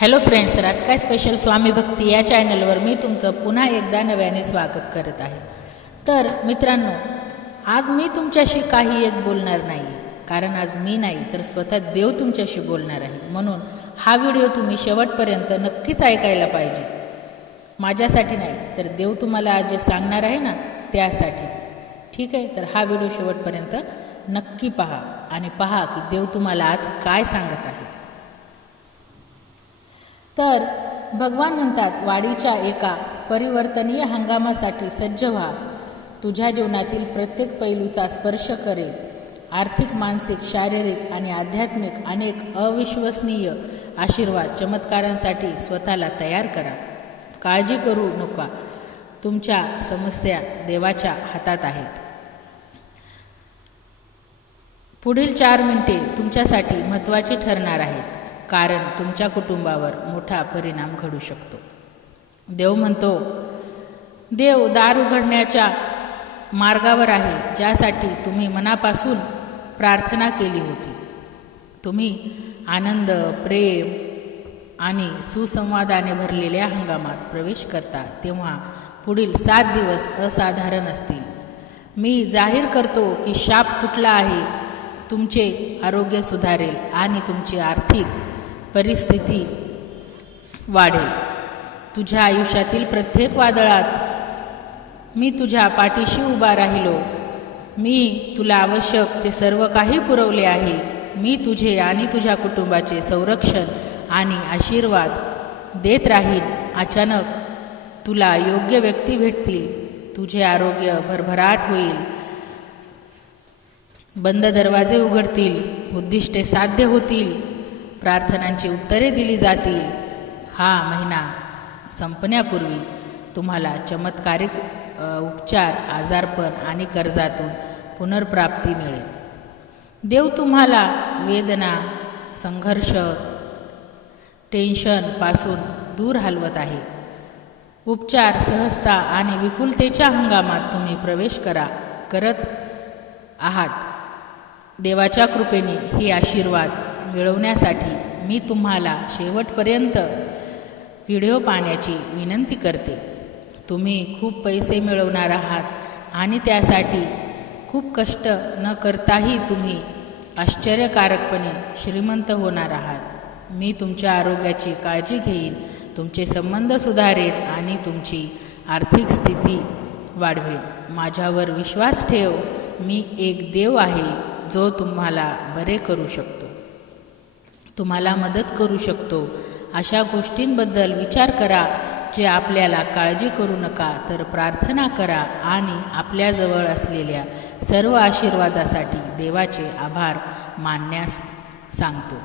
Hello friends राज आज काय special स्वामी भक्ती या चॅनलवर मी तुमचं पुन्हा एकदा नव्याने स्वागत करत आहे. तर मित्रांनो आज मी तुमच्याशी काही एक बोलणार नाही कारण आज मी नाही तर स्वतः देव तुमच्याशी बोलणार आहे. म्हणून हा व्हिडिओ तुम्ही शेवटपर्यंत नक्कीच ऐकायला पाहिजे. माझ्यासाठी नाही तर देव तुम्हाला आज जे सांगणार आहे ना त्यासाठी. ठीक आहे? तर हा व्हिडिओ शेवटपर्यंत नक्की पहा आणि पहा की देव तुम्हाला आज काय सांगत आहे. तर भगवान म्हणतात वाढीच्या एका परिवर्तनीय हंगामासाठी सज्ज व्हा. तुझ्या जीवनातील प्रत्येक पैलूचा स्पर्श करेल आर्थिक मानसिक शारीरिक आणि आध्यात्मिक अनेक अविश्वसनीय आशीर्वाद चमत्कारांसाठी स्वतःला तयार करा. काळजी करू नका. तुमच्या समस्या देवाच्या हातात आहेत. पुढील चार मिनिटे तुमच्यासाठी महत्त्वाची ठरणार आहेत. कारण तुमच्या कुटुंबावर मोठा परिणाम घडू शकतो. देव म्हणतो देव दार उघडण्याच्या मार्गावर आहे ज्यासाठी तुम्ही मनापासून प्रार्थना केली होती. तुम्ही आनंद प्रेम आणि सुसंवादाने भरलेल्या हंगामात प्रवेश करता तेव्हा पुढील सात दिवस असाधारण असतील. मी जाहीर करतो की शाप तुटला आहे तुमचे आरोग्य सुधारेल आणि तुमची आर्थिक परिस्थिती वाढेल. तुझ्या आयुष्यातील प्रत्येक वादळात मी तुझ्या पाठीशी उभा राहिलो. मी तुला आवश्यक ते सर्व काही पुरवले आहे. मी तुझे आणि तुझ्या कुटुंबाचे संरक्षण आणि आशीर्वाद देत राहील अचानक तुला योग्य व्यक्ती भेटतील. तुझे आरोग्य भरभराट होईल. बंद दरवाजे उघडतील. उद्दिष्टे साध्य होतील. प्रार्थनांची उत्तरे दिली जातील. हा महिना संपण्यापूर्वी तुम्हाला चमत्कारिक उपचार आजारपण आणि कर्जातून पुनर्प्राप्ती मिळेल. देव तुम्हाला वेदना संघर्ष टेन्शनपासून दूर हलवत आहे. उपचार सहजता आणि विपुलतेच्या हंगामात तुम्ही प्रवेश करा करत आहात. देवाच्या कृपेने हे आशीर्वाद मिळवण्यासाठी मी तुम्हाला शेवटपर्यंत व्हिडिओ पाहण्याची विनंती करते. तुम्ही खूप पैसे मिळवणार आहात आणि त्यासाठी खूप कष्ट न करताही तुम्ही आश्चर्यकारकपणे श्रीमंत होणार आहात. मी तुमच्या आरोग्याची काळजी घेईन तुमचे संबंध सुधारेन आणि तुमची आर्थिक स्थिती वाढवेन माझ्यावर विश्वास ठेव मी एक देव आहे जो तुम्हाला बरे करू शकतो. तुम्हाला मदत करू शकतो. अशा गोष्टींबद्दल विचार करा जे आपल्याला काळजी करू नका तर प्रार्थना करा आणि आपल्याजवळ असलेल्या सर्व आशीर्वादासाठी देवाचे आभार मानण्यास सांगतो.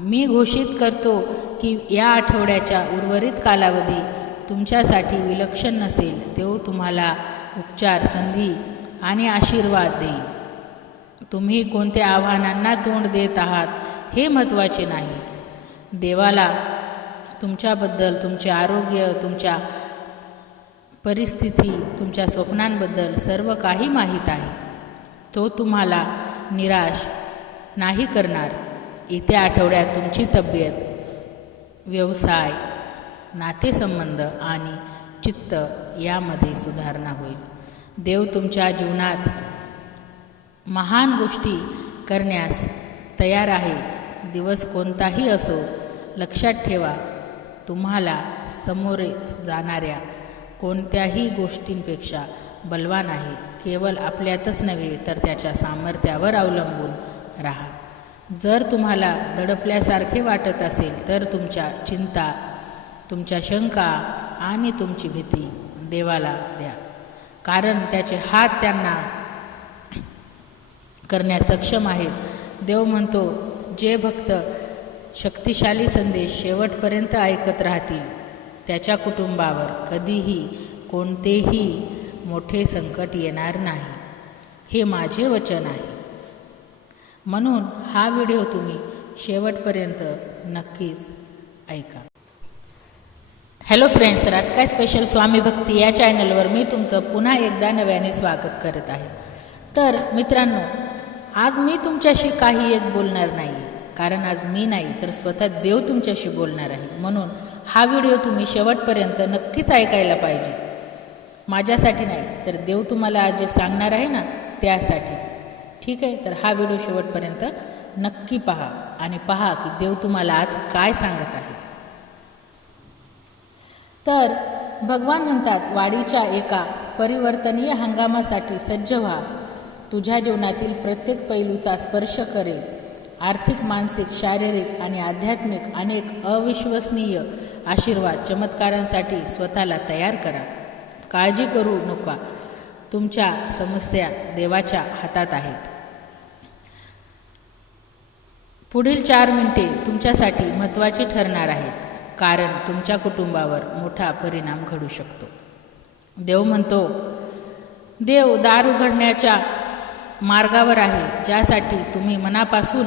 मी घोषित करतो की या आठवड्याच्या उर्वरित कालावधी तुमच्यासाठी विलक्षण नसेल देव तुम्हाला उपचार संधी आणि आशीर्वाद देईल. तुम्ही कोणत्या आव्हानांना तोंड देत आहात हे महत्त्वाचे नाही. देवाला तुमच्याबद्दल तुमचे आरोग्य तुमच्या परिस्थिती तुमच्या स्वप्नांबद्दल सर्व काही माहीत आहे. तो तुम्हाला निराश नाही करणार. येत्या आठवड्यात तुमची तब्येत व्यवसाय नातेसंबंध आणि चित्त यामध्ये सुधारणा होईल. देव तुमच्या जीवनात महान गोष्टी करण्यास तयार आहे. दिवस कोणताही असो लक्षात ठेवा तुम्हाला समोरे जाणाऱ्या कोणत्याही गोष्टींपेक्षा बलवान आहे. केवळ आपल्यातच नव्हे तर त्याच्या सामर्थ्यावर अवलंबून राहा. जर तुम्हाला दडपल्यासारखे वाटत असेल तर तुमच्या चिंता तुमच्या शंका आणि तुमची भीती देवाला द्या. कारण त्याचे हात त्यांना करण्यास सक्षम आहेत. देव म्हणतो जे भक्त शक्तिशाली संदेश शेवटपर्यंत ऐकत राहतील त्याच्या कुटुंबावर कधीही कोणतेही मोठे संकट येणार नाही. हे माझे वचन आहे. म्हणून हा व्हिडिओ तुम्ही शेवटपर्यंत नक्कीच ऐका. हॅलो फ्रेंड्स तर आज काय स्पेशल स्वामी भक्ती या चॅनलवर मी तुमचं पुन्हा एकदा नव्याने स्वागत करत आहे. तर मित्रांनो आज मी तुमच्याशी काही एक बोलणार नाही कारण आज मी नाही तर स्वतः देव तुमच्याशी बोलणार आहे. म्हणून हा व्हिडिओ तुम्ही शेवटपर्यंत नक्कीच ऐकायला पाहिजे. माझ्यासाठी नाही तर देव तुम्हाला आज जे सांगणार आहे ना त्यासाठी. ठीक आहे? तर हा व्हिडिओ शेवटपर्यंत नक्की पहा आणि पहा की देव तुम्हाला आज काय सांगत आहे. तर भगवान म्हणतात वाढीच्या एका परिवर्तनीय हंगामासाठी सज्ज व्हा. तुझ्या जीवनातील प्रत्येक पैलूचा स्पर्श करेल. आर्थिक मानसिक शारीरिक आणि आध्यात्मिक अनेक अविश्वसनीय आशीर्वाद चमत्कारांसाठी स्वतःला तयार करा. काळजी करू नका. तुमच्या समस्या देवाच्या हातात आहेत. पुढील चार मिनिटे तुमच्यासाठी महत्त्वाची ठरणार आहेत कारण तुमच्या कुटुंबावर मोठा परिणाम घडू शकतो. देव म्हणतो देव दार उघडण्याच्या मार्गावर आहे ज्यासाठी तुम्ही मनापासून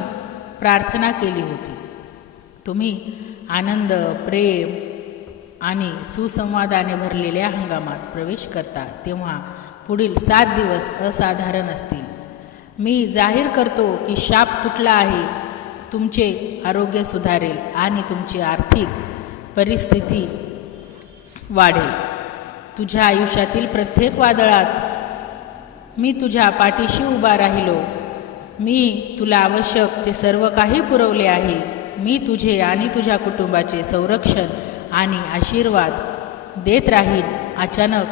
प्रार्थना केली होती. तुम्ही आनंद प्रेम आणि सुसंवादाने भरलेल्या हंगामात प्रवेश करता तेव्हा पुढील सात दिवस असाधारण असतील. मी जाहीर करतो की शाप तुटला आहे तुमचे आरोग्य सुधारेल आणि तुमची आर्थिक परिस्थिती वाढेल. तुझ्या आयुष्यातील प्रत्येक वादळात मी तुझ्या पाठीशी उभा राहिलो. मी तुला आवश्यक ते सर्व काही पुरवले आहे. मी तुझे आणि तुझ्या कुटुंबाचे संरक्षण आणि आशीर्वाद देत राहीन. अचानक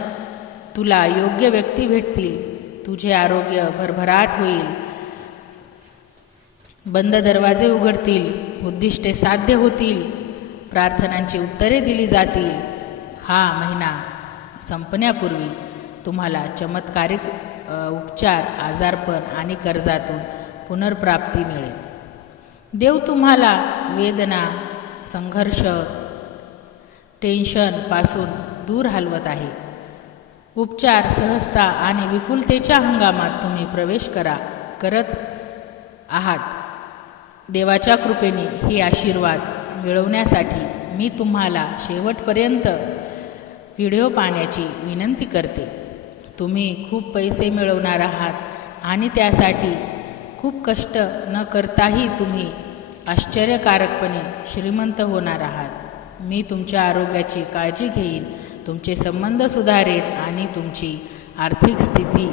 तुला योग्य व्यक्ती भेटतील. तुझे आरोग्य भरभराट होईल. बंद दरवाजे उघडतील. उद्दिष्टे साध्य होतील. प्रार्थनांची उत्तरे दिली जातील. हा महिना संपण्यापूर्वी तुम्हाला चमत्कारिक उपचार आजारपण आणि कर्जातून पुनर्प्राप्ती मिळेल. देव तुम्हाला वेदना संघर्ष टेन्शनपासून दूर हलवत आहे. उपचार सहजता आणि विपुलतेच्या हंगामात तुम्ही प्रवेश करा करत आहात. देवाच्या कृपेने हे आशीर्वाद मिळवण्यासाठी मी तुम्हाला शेवटपर्यंत व्हिडिओ पाहण्याची विनंती करते. तुम्ही खूप पैसे मिळवणार आहात आणि त्यासाठी खूप कष्ट न करताही तुम्ही आश्चर्यकारकपणे श्रीमंत होणार आहात. मी तुमच्या आरोग्याची काळजी घेईन तुमचे संबंध सुधारेन आणि तुमची आर्थिक स्थिती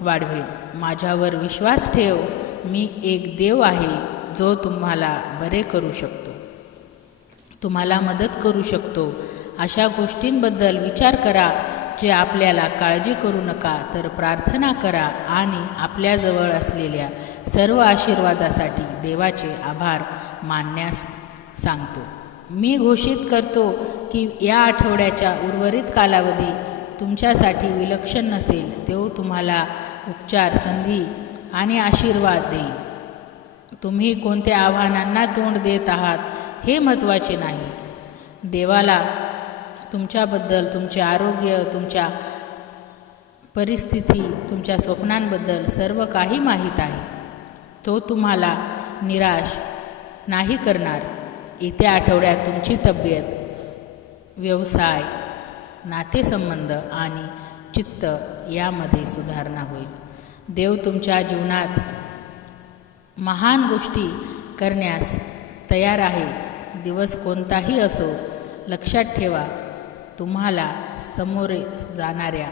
वाढवेन माझ्यावर विश्वास ठेव मी एक देव आहे जो तुम्हाला बरे करू शकतो. तुम्हाला मदत करू शकतो. अशा गोष्टींबद्दल विचार करा जे आपल्याला काळजी करू नका तर प्रार्थना करा आणि आपल्याजवळ असलेल्या सर्व आशीर्वादासाठी देवाचे आभार मानण्यास सांगतो. मी घोषित करतो की या आठवड्याच्या उर्वरित कालावधी तुमच्यासाठी विलक्षण नसेल देव तुम्हाला उपचार संधी आणि आशीर्वाद देईल. तुम्ही कोणत्या आव्हानांना तोंड देत आहात हे महत्त्वाचे नाही. देवाला तुमच्याबद्दल तुमचे आरोग्य तुमच्या परिस्थिती तुमच्या स्वप्नांबद्दल सर्व काही माहीत आहे. तो तुम्हाला निराश नाही करणार. येत्या आठवड्यात तुमची तब्येत व्यवसाय नातेसंबंध आणि चित्त यामध्ये सुधारणा होईल. देव तुमच्या जीवनात महान गोष्टी करण्यास तयार आहे. दिवस कोणताही असो लक्षात ठेवा. तुम्हाला समोरे जाणाऱ्या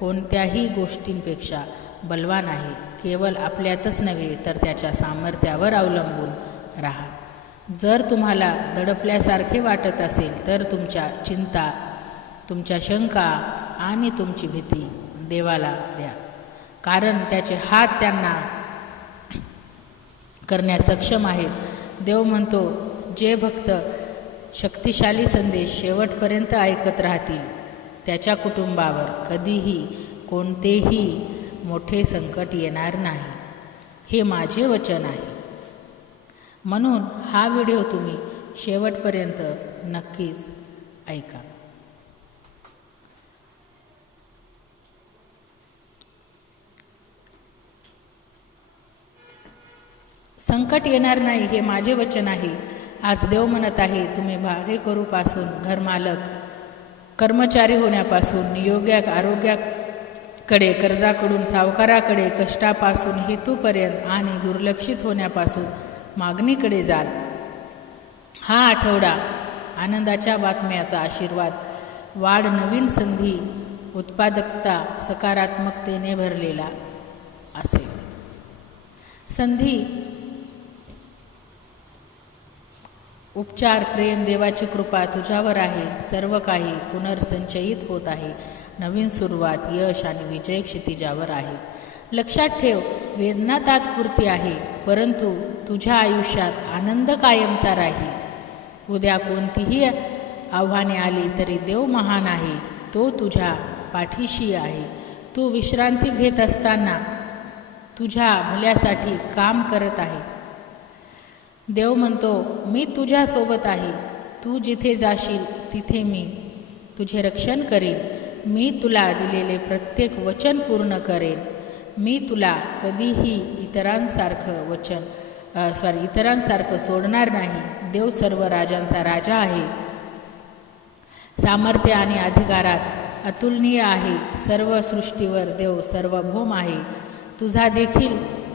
कोणत्याही गोष्टींपेक्षा बलवान आहे. केवळ आपल्यातच नव्हे तर त्याच्या सामर्थ्यावर अवलंबून राहा. जर तुम्हाला दडपल्यासारखे वाटत असेल तर तुमच्या चिंता तुमच्या शंका आणि तुमची भीती देवाला द्या. कारण त्याचे हात त्यांना करण्यास सक्षम आहेत. देव म्हणतो जे भक्त शक्तिशाली संदेश शेवटपर्यंत ऐकत राहतील. त्याच्या कुटुंबावर कधीही कोणतेही मोठे संकट येणार नाही. हे माझे वचन आहे. म्हणून हा व्हिडिओ तुम्ही शेवटपर्यंत नक्कीच ऐका. संकट येणार नाही हे माझे वचन आहे. आज देव म्हणत आहे तुम्ही भाडेकरूपासून घरमालक कर्मचारी होण्यापासून नियोग्या आरोग्याकडे कर्जाकडून सावकाराकडे कष्टापासून हेतूपर्यंत आणि दुर्लक्षित होण्यापासून मागणीकडे जाल. हा आठवडा आनंदाच्या बातम्याचा आशीर्वाद वाढ नवीन संधी उत्पादकता सकारात्मकतेने भरलेला असेल. संधी उपचार प्रेम देवाची कृपा तुझ्यावर आहे. सर्व काही पुनर्संचयित होत आहे. नवीन सुरुवात यश आणि विजय क्षितिजावर आहे. लक्षात ठेव वेदना तात्पुरती आहे परंतु तुझ्या आयुष्यात आनंद कायमचा राहील. उद्या कोणतीही आव्हाने आली तरी देव महान आहे. तो तुझ्या पाठीशी आहे. तू विश्रांती घेत असताना तुझ्या भल्यासाठी काम करत आहे. देव म्हणतो मी तुझ्यासोबत आहे. तू जिथे जाशील तिथे मी. तुझे रक्षण करीन. मी तुला दिलेले प्रत्येक वचन पूर्ण करेन. मी तुला कधीही इतरांसारखं वचन सॉरी इतरांसारखं सोडणार नाही. देव सर्व राजांचा राजा आहे. सामर्थ्य आणि अधिकारात अतुलनीय आहे. सर्व सृष्टीवर देव सर्वभौम आहे. तुझा देखील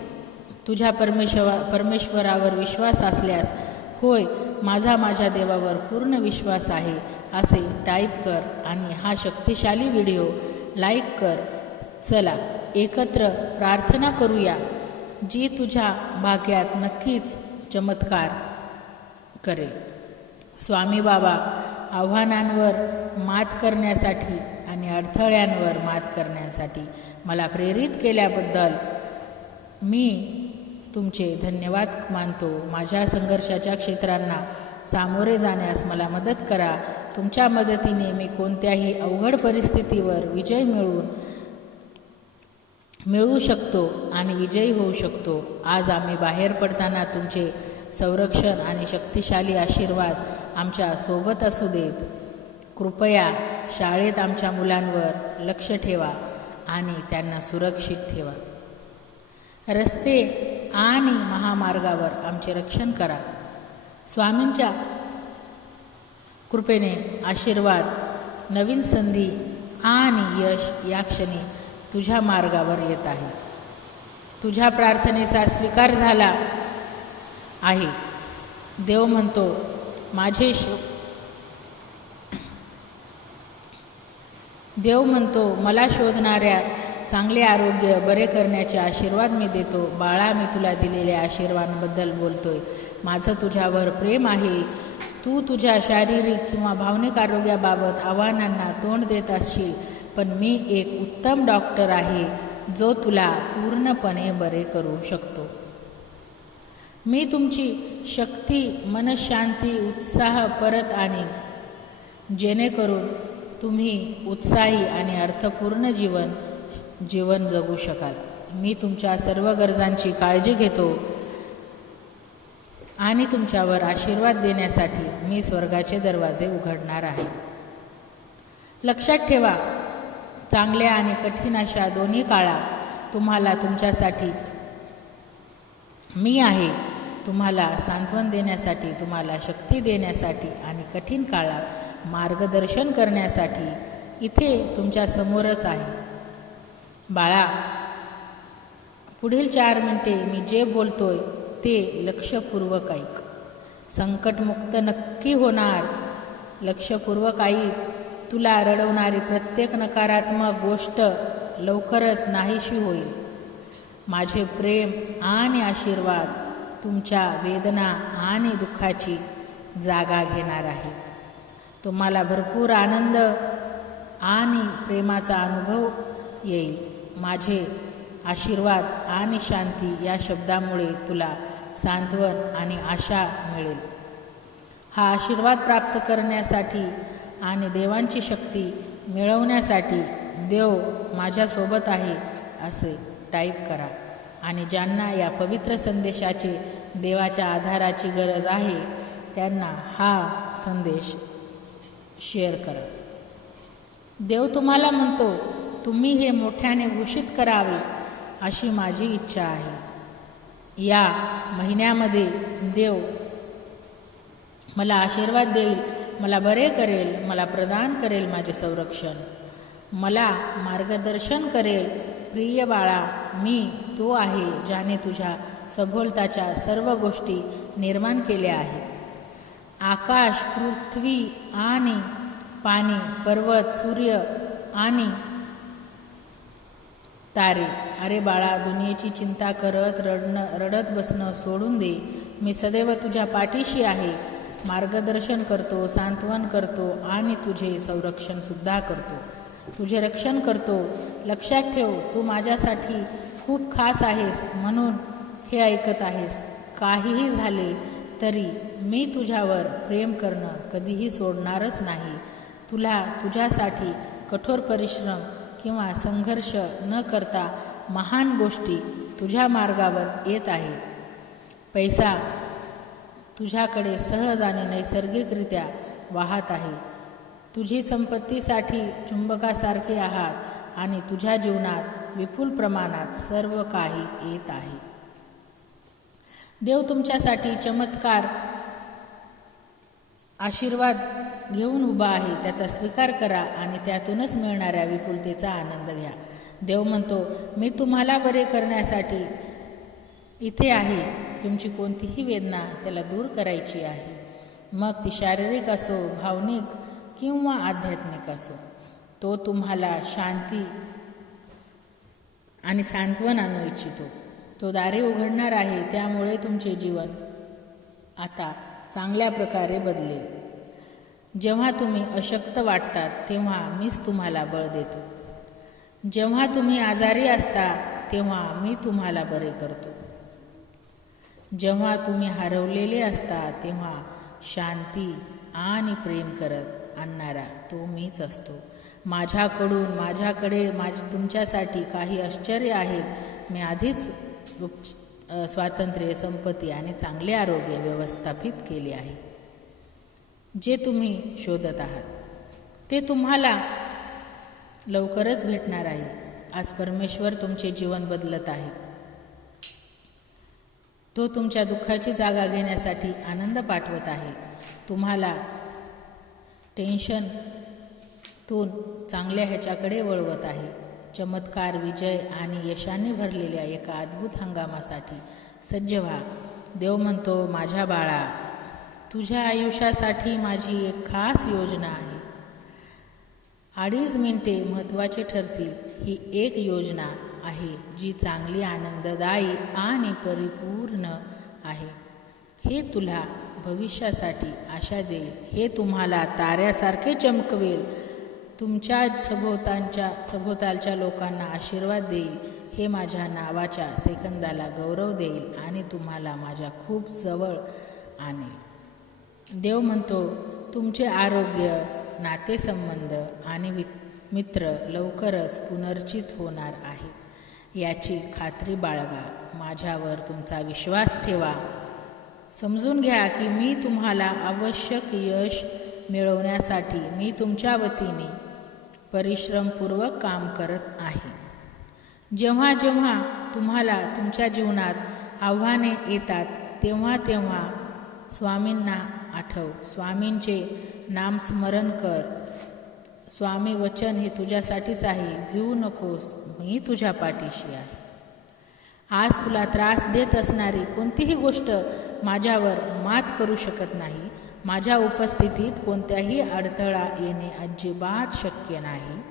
तुझ्या परमेश्वरा परमेश्वरावर विश्वास असल्यास होय माझा माझ्या देवावर पूर्ण विश्वास आहे असे टाईप कर आणि हा शक्तिशाली व्हिडिओ लाईक कर. चला एकत्र प्रार्थना करूया जी तुझ्या भाग्यात नक्कीच चमत्कार करेल. स्वामी बाबा आव्हानांवर मात करण्यासाठी आणि अडथळ्यांवर मात करण्यासाठी मला प्रेरित केल्याबद्दल मी तुमचे धन्यवाद मानतो. माझ्या संघर्षाच्या क्षेत्रांना सामोरे जाण्यास मला मदत करा. तुमच्या मदतीने मी कोणत्याही अवघड परिस्थितीवर विजय मिळवून मिळवू शकतो आणि विजयी होऊ शकतो. आज आम्ही बाहेर पडताना तुमचे संरक्षण आणि शक्तिशाली आशीर्वाद आमच्यासोबत असू देत. कृपया शाळेत आमच्या मुलांवर लक्ष ठेवा आणि त्यांना सुरक्षित ठेवा. रस्ते आणि महामार्गावर आमचे रक्षण करा. स्वामींच्या कृपेने आशीर्वाद नवीन संधी आणि यश या क्षणी तुझ्या मार्गावर येत आहे. तुझ्या प्रार्थनेचा स्वीकार झाला आहे. देव म्हणतो माझे शो देव म्हणतो मला शोधणाऱ्या चांगले आरोग्य बरे करण्याचे आशीर्वाद मी देतो. बाळा मी तुला दिलेल्या आशीर्वादांबद्दल बोलतोय. माझं तुझ्यावर प्रेम आहे. तू तुझ्या शारीरिक किंवा भावनिक आरोग्याबाबत आव्हानांना तोंड देत असशील पण मी एक उत्तम डॉक्टर आहे जो तुला पूर्णपणे बरे करू शकतो. मी तुमची शक्ती मनशांती उत्साह परत आणीन. जेणेकरून तुम्ही उत्साही आणि अर्थपूर्ण जीवन जीवन जगू शकाल. मी तुमच्या सर्व गरजांची काळजी घेतो आणि तुमच्यावर आशीर्वाद देण्यासाठी मी स्वर्गाचे दरवाजे उघडणार आहे. लक्षात ठेवा चांगल्या आणि कठीण अशा दोन्ही काळात तुम्हाला तुमच्यासाठी मी आहे. तुम्हाला सांत्वन देण्यासाठी तुम्हाला शक्ती देण्यासाठी आणि कठीण काळात मार्गदर्शन करण्यासाठी इथे तुमच्या समोरच आहे. बाळा पुढील चार मिनटे मी जे बोलतोय ते लक्षपूर्वक ऐक. संकटमुक्त नक्की होणार. लक्षपूर्वक ऐक. तुला रडवणारी प्रत्येक नकारात्मक गोष्ट लवकरच नाहीशी होईल. माझे प्रेम आणि आशीर्वाद तुमच्या वेदना आणि दुःखाची जागा घेणार आहे. तुम्हाला भरपूर आनंद आणि प्रेमाचा अनुभव येईल. माझे आशीर्वाद आणि शांती या शब्दामुळे तुला सांत्वन आणि आशा मिळेल. हा आशीर्वाद प्राप्त करण्यासाठी आणि देवांची शक्ती मिळवण्यासाठी देव माझ्यासोबत आहे असे टाईप करा. आणि ज्यांना या पवित्र संदेशाचे देवाच्या आधाराची गरज आहे त्यांना हा संदेश शेअर करा. देव तुम्हाला म्हणतो तुम्ही हे मोठ्याने घोषित करावे अशी माझी इच्छा आहे. या महिन्यामध्ये देव मला आशीर्वाद देईल मला बरे करेल मला प्रदान करेल माझे संरक्षण. मला मार्गदर्शन करेल. प्रिय बाळा मी तो आहे ज्याने तुझ्या सभोलताच्या सर्व गोष्टी निर्माण केल्या आहेत. आकाश पृथ्वी आणि पाणी पर्वत सूर्य आणि तारे. अरे बाळा दुनियेची चिंता करत रडणं रडत बसणं सोडून दे. मी सदैव तुझ्या पाठीशी आहे. मार्गदर्शन करतो सांत्वन करतो आणि तुझे संरक्षणसुद्धा करतो. तुझे रक्षण करतो. लक्षात ठेव तू माझ्यासाठी खूप खास आहेस म्हणून हे ऐकत आहेस. काहीही झाले तरी मी तुझ्यावर प्रेम करणं कधीही सोडणारच नाही. तुला तुझ्यासाठी कठोर परिश्रम किंवा संघर्ष न करता महान गोष्टी तुझ्या मार्गावर येत आहेत. पैसा तुझ्याकडे सहज आणि नैसर्गिकरित्या वाहत आहे. तुझी संपत्तीसाठी चुंबकासारखे आहात आणि तुझ्या जीवनात विपुल प्रमाणात सर्व काही येत आहे. देव तुमच्यासाठी चमत्कार आशीर्वाद घेऊन उभा आहे त्याचा स्वीकार करा आणि त्यातूनच मिळणाऱ्या विपुलतेचा आनंद घ्या. देव म्हणतो मी तुम्हाला बरे करण्यासाठी इथे आहे. तुमची कोणतीही वेदना त्याला दूर करायची आहे. मग ती शारीरिक असो भावनिक किंवा आध्यात्मिक असो तो तुम्हाला शांती आणि सांत्वन आणू इच्छितो. तो दारे उघडणार आहे त्यामुळे तुमचे जीवन आता चांगल्या प्रकारे बदलेल. जेव्हा तुम्ही अशक्त वाटतात तेव्हा मीच तुम्हाला बळ देतो. जेव्हा तुम्ही आजारी असता तेव्हा मी तुम्हाला बरे करतो. जेव्हा तुम्ही हरवलेले असता तेव्हा शांती आणि प्रेम करत आणणारा तो मीच असतो. माझ्याकडून माझ्याकडे माझ तुमच्यासाठी काही आश्चर्य आहेत. मी आधीच स्वातंत्र्य संपत्ती आणि चांगले आरोग्य व्यवस्थापित केले आहे. जे तुम्ही शोधत आहात ते तुम्हाला लवकरच भेटणार आहे. आज परमेश्वर तुमचे जीवन बदलत आहे. तो तुमच्या दुःखाची जागा घेण्यासाठी आनंद पाठवत आहे. तुम्हाला टेन्शनतून चांगल्या ह्याच्याकडे वळवत आहे. चमत्कार विजय आणि यशाने भरलेल्या एका अद्भुत हंगामासाठी सज्ज व्हा. देव म्हणतो माझ्या बाळा तुझ्या आयुष्यासाठी माझी एक खास योजना आहे. अडीच मिनिटे महत्त्वाचे ठरतील ही एक योजना आहे जी चांगली आनंददायी आणि परिपूर्ण आहे. हे तुला भविष्यासाठी आशा देईल. हे तुम्हाला ताऱ्यासारखे चमकवेल. तुमच्या सभोवतांच्या सभोवतालच्या लोकांना आशीर्वाद देईल. हे माझ्या नावाच्या सेकंदाला गौरव देईल आणि तुम्हाला माझ्या खूप जवळ आणेल. देव म्हणतो तुमचे आरोग्य नातेसंबंध आणि वि मित्र लवकरच पुनर्चित होणार आहे. याची खात्री बाळगा. माझ्यावर तुमचा विश्वास ठेवा. समजून घ्या की मी तुम्हाला आवश्यक यश मिळवण्यासाठी मी तुमच्या वतीने परिश्रमपूर्वक काम करत आहे. जेव्हा जेव्हा तुम्हाला तुमच्या जीवनात आव्हाने येतात तेव्हा तेव्हा स्वामींना आठव. स्वामींचे नामस्मरण कर. स्वामी वचन हे तुझ्यासाठीच आहे. भिवू नकोस. मी तुझ्या पाठीशी आहे. आज तुला त्रास देत असणारी कोणतीही गोष्ट माझ्यावर मात करू शकत नाही. माझ्या उपस्थितीत कोणत्याही अडथळा येणे अजिबात शक्य नाही.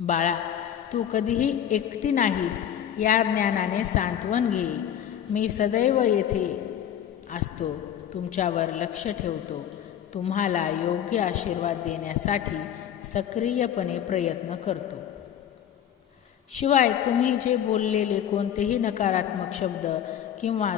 बाळा तू कधीही एकटी नाहीस. या ज्ञानाने सांत्वन घे. मी सदैव येथे असतो. तुमच्यावर लक्ष ठेवतो. तुम्हाला योग्य आशीर्वाद देण्यासाठी सक्रियपणे प्रयत्न करतो. शिवाय तुम्ही जे बोललेले कोणतेही नकारात्मक शब्द किंवा